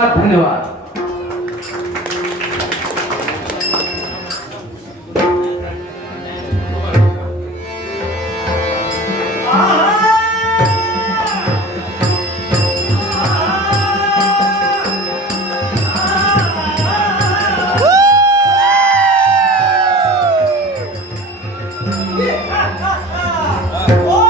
धन्यवाद Oh!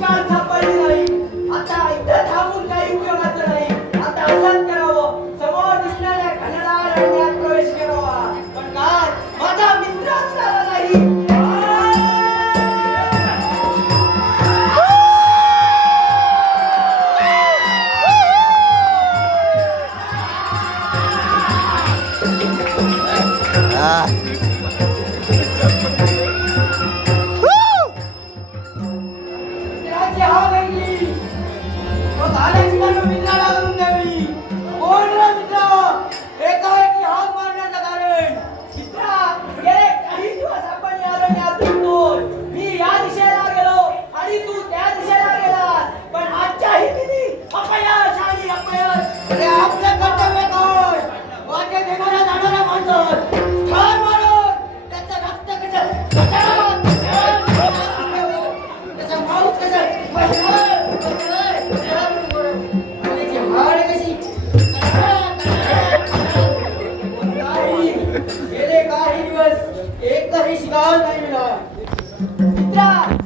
काल थांबली नाही आता इथे थांबून काही उपयोग मात्र नाही आता ಮಿನ್ನಡ 시간 타임이다. 자.